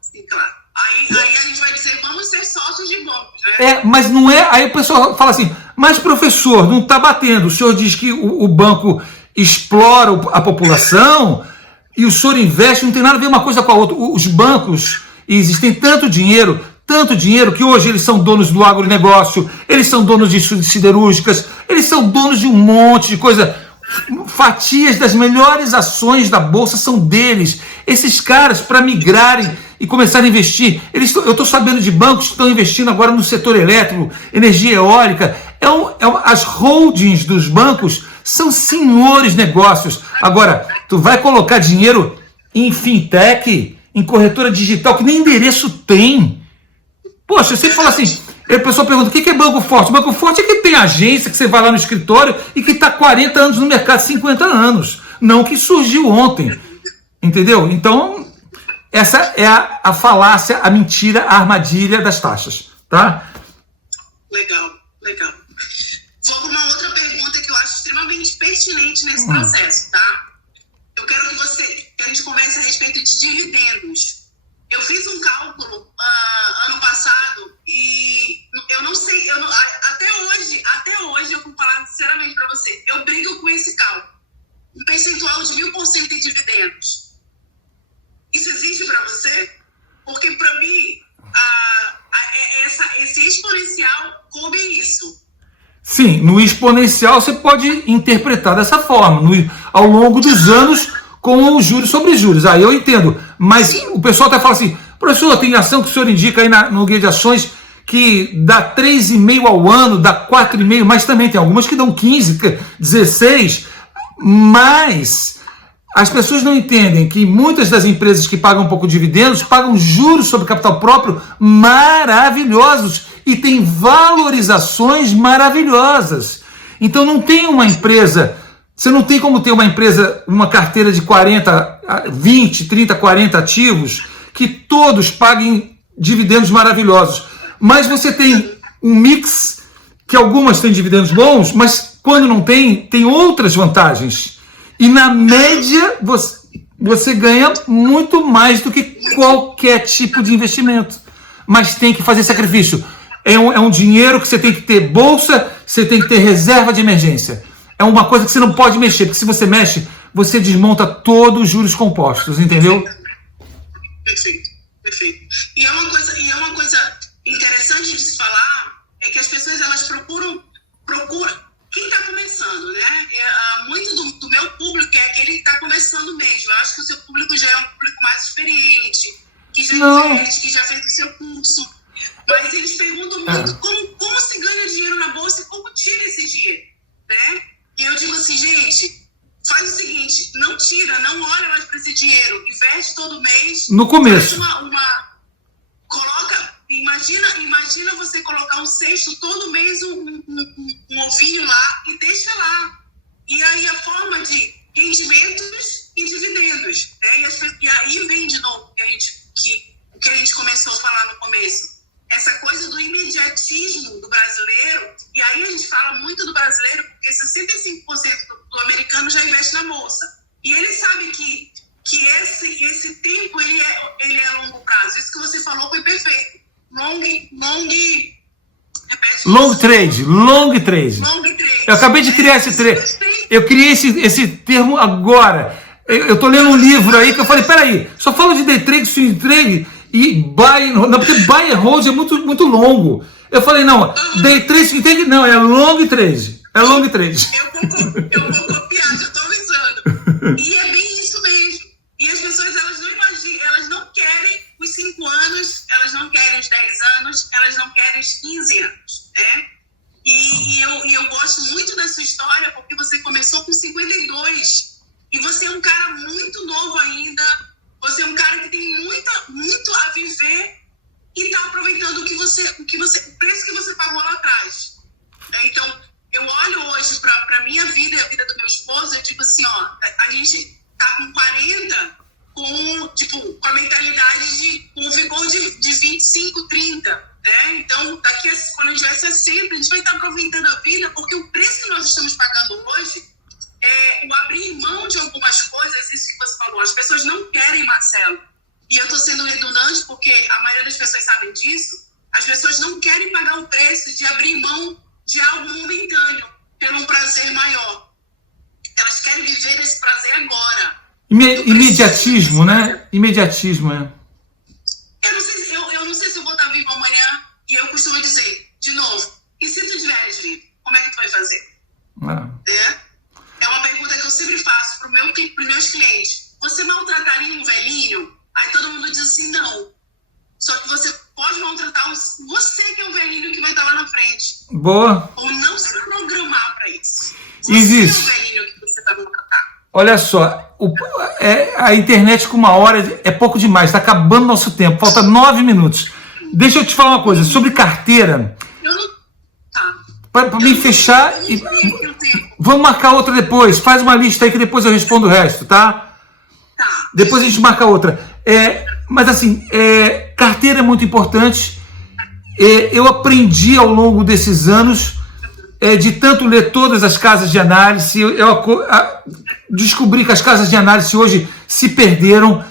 Sim, claro. Aí a gente vai dizer, vamos ser sócios de bancos, né? Mas não é. Aí o pessoal fala assim, mas professor, não está batendo. O senhor diz que o banco explora a população e o senhor investe, não tem nada a ver uma coisa com a outra. Os bancos E existem tanto dinheiro que hoje eles são donos do agronegócio, eles são donos de siderúrgicas, eles são donos de um monte de coisa. Fatias das melhores ações da Bolsa são deles. Esses caras, para migrarem e começarem a investir, eu estou sabendo de bancos que estão investindo agora no setor elétrico, energia eólica. As holdings dos bancos são senhores negócios. Agora, tu vai colocar dinheiro em fintech, em corretora digital, que nem endereço tem. Poxa, eu sempre falo assim, a pessoa pergunta, o que é banco forte? Banco forte é que tem agência, que você vai lá no escritório e que está 40 anos no mercado, 50 anos. Não que surgiu ontem. Entendeu? Então, essa é a falácia, a mentira, a armadilha das taxas. Tá? Legal. Vou para uma outra pergunta que eu acho extremamente pertinente nesse processo, tá? Eu quero que a gente converse a respeito de dividendos. Eu fiz um cálculo ano passado e eu não sei, até hoje, eu vou falar sinceramente para você, eu brigo com esse cálculo. Um percentual de 1000% em dividendos. Isso existe para você? Porque para mim, esse exponencial coube isso. Sim, no exponencial você pode interpretar dessa forma, ao longo dos anos, com os juros sobre juros. Aí eu entendo, mas o pessoal até fala assim, professor, tem ação que o senhor indica aí no guia de ações que dá 3,5 ao ano, dá 4,5, mas também tem algumas que dão 15, 16, mas as pessoas não entendem que muitas das empresas que pagam um pouco de dividendos pagam juros sobre capital próprio maravilhosos e tem valorizações maravilhosas. Então não tem uma empresa, você não tem como ter uma empresa, uma carteira de 20, 30, 40 ativos que todos paguem dividendos maravilhosos. Mas você tem um mix que algumas têm dividendos bons, mas quando não tem outras vantagens. E na média você ganha muito mais do que qualquer tipo de investimento. Mas tem que fazer sacrifício. É um dinheiro que você tem que ter bolsa, você tem que ter reserva de emergência. É uma coisa que você não pode mexer, porque se você mexe, você desmonta todos os juros compostos, entendeu? Perfeito. E é uma coisa interessante de se falar, é que as pessoas elas procuram quem está começando, né? Muito do meu público é aquele que está começando mesmo. Eu acho que o seu público já é um público mais experiente, que já fez o seu curso. Mas eles perguntam muito como se ganha dinheiro na bolsa e como tira esse dinheiro, né? E eu digo assim, gente, faz o seguinte, não tira, não olha mais para esse dinheiro, investe todo mês. No começo. Imagina você colocar um cesto todo mês, um ovinho lá e deixa lá. E aí a forma de rendimentos e dividendos, né? E aí vem de novo o que a gente começou a falar no começo. Essa coisa do imediatismo do brasileiro, e aí a gente fala muito do brasileiro, porque 65% do americano já investe na bolsa. E ele sabe que esse tempo ele é a longo prazo. Isso que você falou foi perfeito. Long trade. Eu acabei de criar esse termo. Eu criei esse termo agora. Eu estou lendo um livro aí que eu falei, peraí, só fala de day trade, swing trade e buy and hold. Não, porque buy and hold é muito, muito longo. Eu falei, não, day trade, swing trade, não, é long trade. É long trade. Eu vou copiar, já estou avisando. E é bem isso mesmo. E as pessoas, elas não imaginam, elas não querem os 5 anos, elas não querem os 10 anos, elas não querem os 15 anos, né? E eu gosto muito da sua história, porque você começou com 52. E você é um cara muito novo ainda. Você é um cara que tem muito a viver e está aproveitando o preço que você pagou lá atrás. Então, eu olho hoje para a minha vida e a vida do meu esposo, eu digo assim, ó, a gente tá com 40, com a mentalidade com o vigor de 25, 30, né? Então, quando a gente vai ser sempre, a gente vai estar aproveitando a vida, porque o preço que nós estamos pagando hoje é o abrir mão de algumas coisas, isso que você falou. As pessoas não querem, Marcelo, e eu estou sendo redundante porque a maioria das pessoas sabem disso, as pessoas não querem pagar o preço de abrir mão de algo momentâneo pelo um prazer maior. Elas querem viver esse prazer agora. Imediatismo, né? Imediatismo, é. Eu não costumo dizer, de novo, e se tu estiveres vivo, como é que tu vai fazer? É uma pergunta que eu sempre faço para os meus clientes. Você maltrataria um velhinho? Aí todo mundo diz assim, não. Só que você pode maltratar você que é o velhinho que vai estar lá na frente. Boa. Ou não se programar para isso. Você Existe. é o velhinho que você vai maltratar. Olha só, a internet com 1 hora é pouco demais, está acabando nosso tempo, falta 9 minutos. Deixa eu te falar uma coisa, sobre carteira, para me fechar, vamos marcar outra depois, faz uma lista aí que depois eu respondo o resto, tá? Depois a gente marca outra. Mas assim, carteira é muito importante, eu aprendi ao longo desses anos, de tanto ler todas as casas de análise, descobri que as casas de análise hoje se perderam,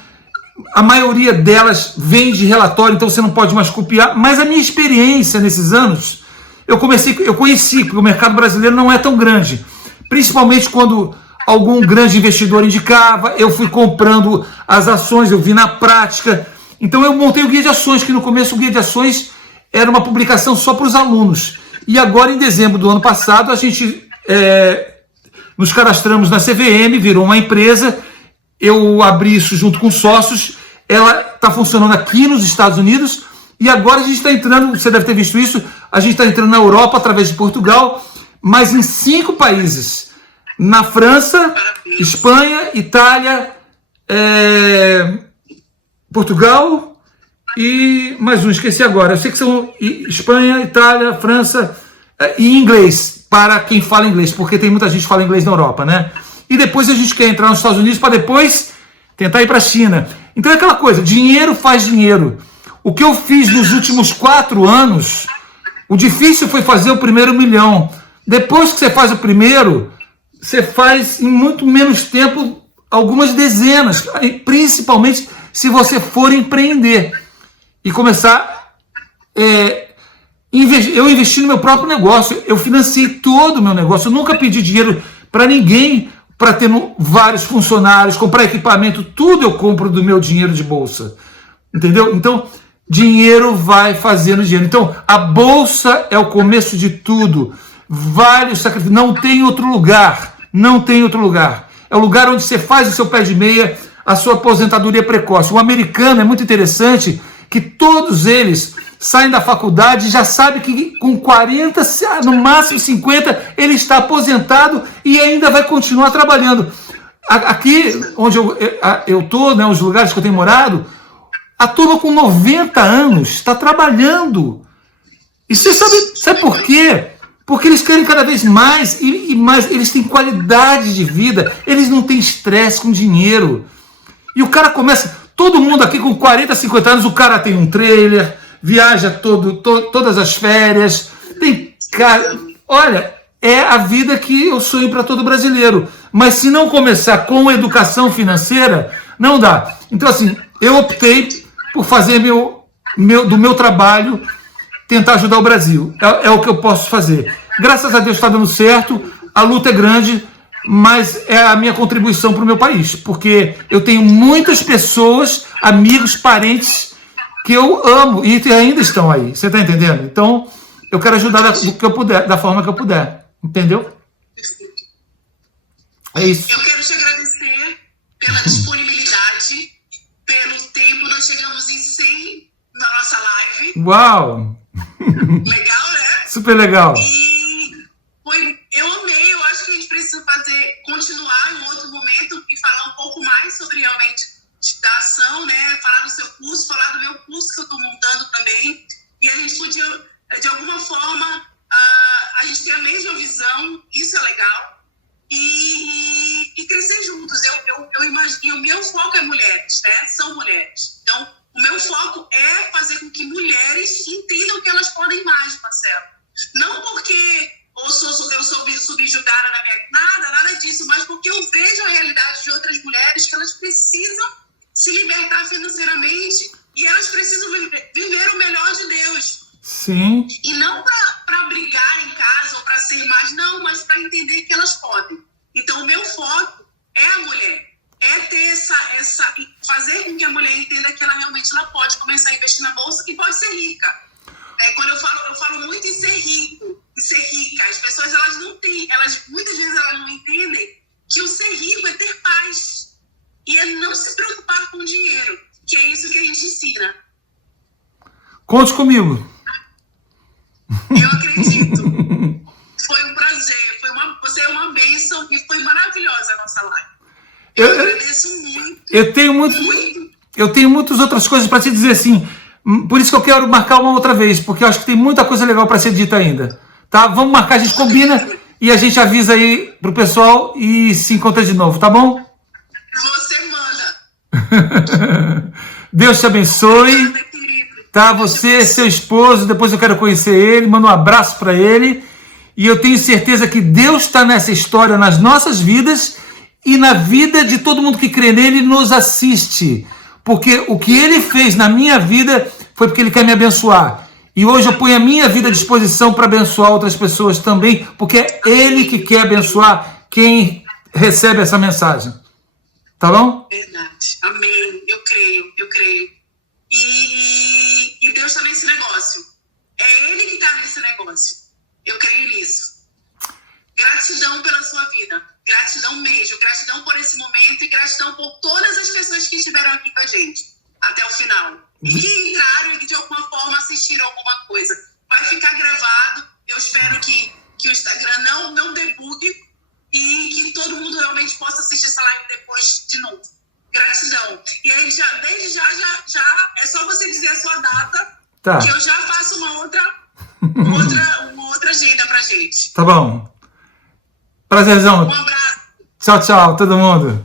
a maioria delas vem de relatório, então você não pode mais copiar, mas a minha experiência nesses anos, eu conheci, porque o mercado brasileiro não é tão grande, principalmente quando algum grande investidor indicava, eu fui comprando as ações, eu vi na prática, então eu montei o Guia de Ações, que no começo o Guia de Ações era uma publicação só para os alunos, e agora em dezembro do ano passado a gente nos cadastramos na CVM, virou uma empresa, eu abri isso junto com sócios, ela está funcionando aqui nos Estados Unidos, e agora a gente está entrando, você deve ter visto isso, a gente está entrando na Europa através de Portugal, mas em 5 países, na França, Espanha, Itália, Portugal e mais um, esqueci agora, eu sei que são Espanha, Itália, França e inglês, para quem fala inglês, porque tem muita gente que fala inglês na Europa, né? E depois a gente quer entrar nos Estados Unidos para depois tentar ir para a China. Então é aquela coisa, dinheiro faz dinheiro. O que eu fiz nos últimos 4 anos, o difícil foi fazer o primeiro $1 milhão. Depois que você faz o primeiro, você faz em muito menos tempo algumas dezenas, principalmente se você for empreender e começar... eu investi no meu próprio negócio, eu financiei todo o meu negócio, eu nunca pedi dinheiro para ninguém para ter vários funcionários, comprar equipamento, tudo eu compro do meu dinheiro de bolsa, entendeu? Então, dinheiro vai fazendo dinheiro. Então, a bolsa é o começo de tudo, vários sacrifícios, não tem outro lugar, é o lugar onde você faz o seu pé de meia, a sua aposentadoria precoce. O americano é muito interessante, que todos eles saem da faculdade e já sabe que com 40, no máximo 50, ele está aposentado e ainda vai continuar trabalhando. Aqui, onde eu estou, né, os lugares que eu tenho morado, a turma com 90 anos está trabalhando. E você sabe por quê? Porque eles querem cada vez mais e mais, eles têm qualidade de vida, eles não têm estresse com dinheiro. E o cara começa, todo mundo aqui com 40, 50 anos, o cara tem um trailer, viaja todas as férias, tem cara, olha, é a vida que eu sonho para todo brasileiro. Mas se não começar com educação financeira, não dá. Então assim, eu optei por fazer do meu trabalho, tentar ajudar o Brasil. É o que eu posso fazer. Graças a Deus está dando certo, a luta é grande, mas é a minha contribuição para o meu país, porque eu tenho muitas pessoas, amigos, parentes, que eu amo e ainda estão aí, você está entendendo? Então, eu quero ajudar do que eu puder, da forma que eu puder, entendeu? É isso. Eu quero te agradecer pela disponibilidade, pelo tempo, nós chegamos em 100 na nossa live. Uau! Legal, né? Super legal. Eu amei, eu acho que a gente precisa continuar em outro momento e falar um pouco mais sobre realmente da ação, né? Falar do seu curso, falar do meu curso que eu estou montando também. E a gente podia, de alguma forma, a gente ter a mesma visão, isso é legal, e crescer juntos. Eu imagino, o meu foco é mulheres, né? São mulheres. Então, o meu foco é fazer com que mulheres entendam que elas podem mais, Marcelo. Não porque eu sou subjugada na minha... Nada disso, mas porque eu vejo a realidade de outras mulheres que elas precisam se libertar financeiramente e elas precisam viver o melhor de Deus. Sim. E não para brigar em casa ou para ser mais, não, mas para entender que elas podem. Então, o meu foco é a mulher. É ter fazer com que a mulher entenda que ela realmente pode começar a investir na bolsa e pode ser rica. Quando eu falo muito em ser rico, em ser rica. As pessoas, elas não têm, muitas vezes elas não entendem que o ser rico é ter paz. E é não se preocupar com o dinheiro, que é isso que a gente ensina. Conte comigo. Eu acredito. Foi um prazer, você é uma bênção e foi maravilhosa a nossa live. Eu agradeço muito. Eu tenho muitas outras coisas para te dizer, assim. Por isso que eu quero marcar uma outra vez, porque eu acho que tem muita coisa legal para ser dita ainda. Tá? Vamos marcar, a gente combina e a gente avisa aí pro pessoal e se encontra de novo, tá bom? Você manda. Deus te abençoe. Tá? Você, seu esposo, depois eu quero conhecer ele, manda um abraço para ele. E eu tenho certeza que Deus está nessa história nas nossas vidas e na vida de todo mundo que crê nele e nos assiste. Porque o que ele fez na minha vida foi porque ele quer me abençoar. E hoje eu ponho a minha vida à disposição para abençoar outras pessoas também, porque é ele que quer abençoar quem recebe essa mensagem. Tá bom? Verdade. Amém. Eu creio. E Deus está nesse negócio. É ele que está nesse negócio. Eu creio nisso. Gratidão pela sua vida. Gratidão mesmo. Gratidão por esse momento e gratidão por todas as pessoas que estiveram aqui com a gente até o final. E que entraram e que de alguma forma assistiram alguma coisa. Vai ficar gravado. Eu espero que o Instagram não debugue e que todo mundo realmente possa assistir essa live depois de novo. Gratidão. E aí, desde já é só você dizer a sua data, tá, que eu já faço uma outra agenda pra gente. Tá bom. Prazerzão. Um abraço. Tchau, todo mundo.